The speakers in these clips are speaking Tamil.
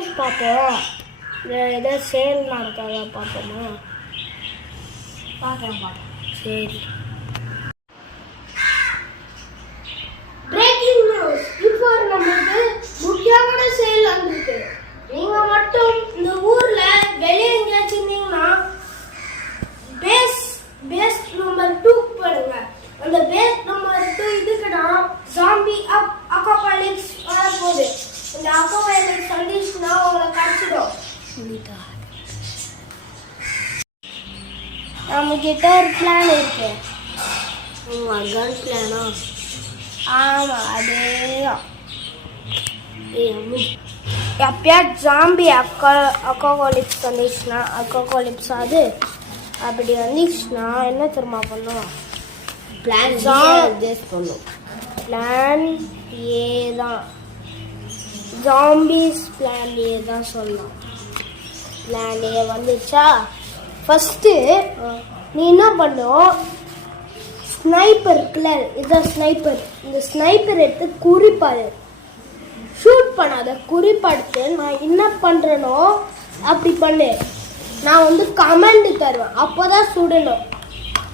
நியூஸ் பார்ப்போம். ஏதோ சேல் நடக்காத பார்ப்போமா? பார்க்கலாம். சரி. Breaking news. இப்போ நமக்கு முக்கியமான சேல் வந்திருக்கு. நீங்க மட்டும் இந்த ஊர்ல வெளியே எங்கேயாச்சும் இருந்தீங்கன்னா பேஸ் நம்பர் 2 போடுங்க. அந்த பேஸ் நம்பர் 2 இதுக்குன்னா ஜாம்பி அக்காபாலிப்ஸ் வரப்போகுது. இந்த அக்காபாலிப்ஸ் வந்துச்சுன்னா உங்களை கடிச்சிடும். நம்மகிட்ட ஒரு பிளான் இருக்கு. கன் பிளானா? ஆமாம், அதேதான். எப்பயா ஜாம்பி அக்காபாலிப்ஸ் வந்துச்சுன்னா அது அப்படி வந்துச்சுன்னா என்ன தெரியுமா பண்ணுவோம்? பிளான் பண்ணும். பிளான் ஏ தான். ஜாம்பிஸ் பிளான் ஏ தான் சொல்லலாம். பிளான் ஏ வந்துச்சா, ஃபஸ்ட்டு நீ என்ன பண்ணும்? ஸ்னைப்பர் இருக்குல்ல, இதுதான் ஸ்னைப்பர். இந்த ஸ்னைப்பர் எடுத்து குறிப்பாரு, ஷூட் பண்ணாத, குறிப்படுத்து. நான் என்ன பண்ணுறேனோ அப்படி பண்ணு. நான் வந்து கமெண்ட் தருவேன், அப்போதான் சுடணும்.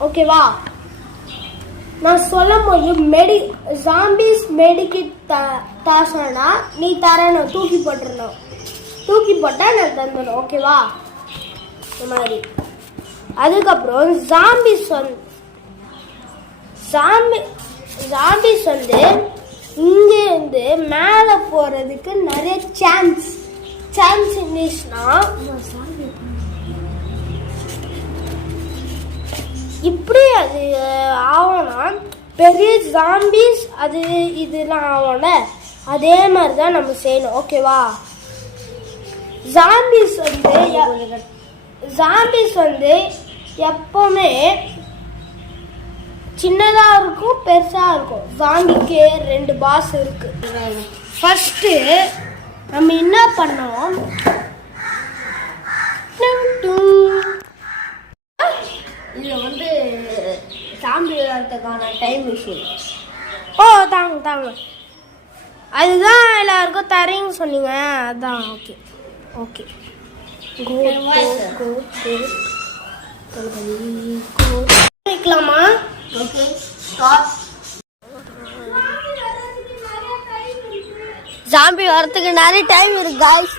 ஓகேவா? நான் சொல்லும் போது ஜாம்பிஸ் மெடிக்கிட் தாசனா நீ தரணும், தூக்கி போட்டுருணும். தூக்கி போட்டால் நான் தந்துடணும். ஓகேவா? இந்த மாதிரி. அதுக்கப்புறம் ஜாம்பிஸ் வந்து இங்கேருந்து மேலே போகிறதுக்கு நிறைய சான்ஸ் இருந்துச்சுன்னா இப்படி அது ஆகும்னா பெரிய ஜாம்பிஸ் அது இதெல்லாம் ஆகும்ல, அதே மாதிரி தான் நம்ம செய்யணும். ஓகேவா? ஜாம்பிஸ் வந்து எப்பவுமே சின்னதாக இருக்கும், பெருசாக இருக்கும். ஜாம்பிக்கு 2 பாஸ் இருக்கு. ஃபர்ஸ்ட்டு நம்ம என்ன பண்ணோம்? இதில் வந்து ஜாம்பி விளையாடுறதுக்கான டைம் மிஷின். தாங்க. அதுதான் எல்லாருக்கும் தரீங்கன்னு சொன்னீங்க, அதான். ஓகே. வைக்கலாமா? ஓகே. ஜாம்பி வரத்துக்கு நிறைய டைம் இருக்கு गाइस.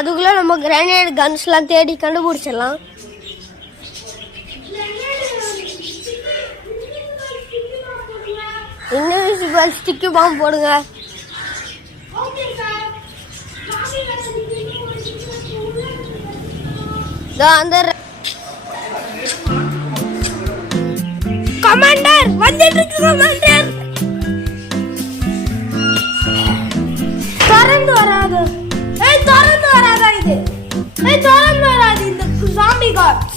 அதுக்குள்ள நம்ம கிரனேட் கன்ஸ்லாம் தேடி கண்டுபிடிச்சிடலாம். இன்விசிபிள் ஸ்டிக் பாம்பு போடுங்க. அந்த கமாண்டர் வந்துட்டு இருக்கு. கமாண்டர் திறந்து வராது. திறந்து வராதா இது? திறந்து வராது இந்த zombie cards.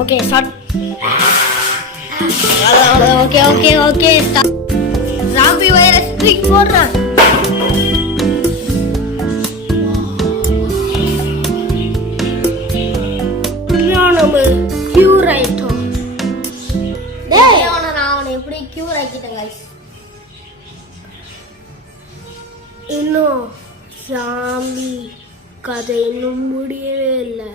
Okay, start. Okay. Start. Zombie virus click போடுறேன். நம்ம கியூர் ஆயிட்டோம். டேய் நான் எப்படி கியூர் ஆக்கிட்டேன் गाइस. இன்னும் ஜாம்பி கதை இன்னும் முடியவே இல்லை.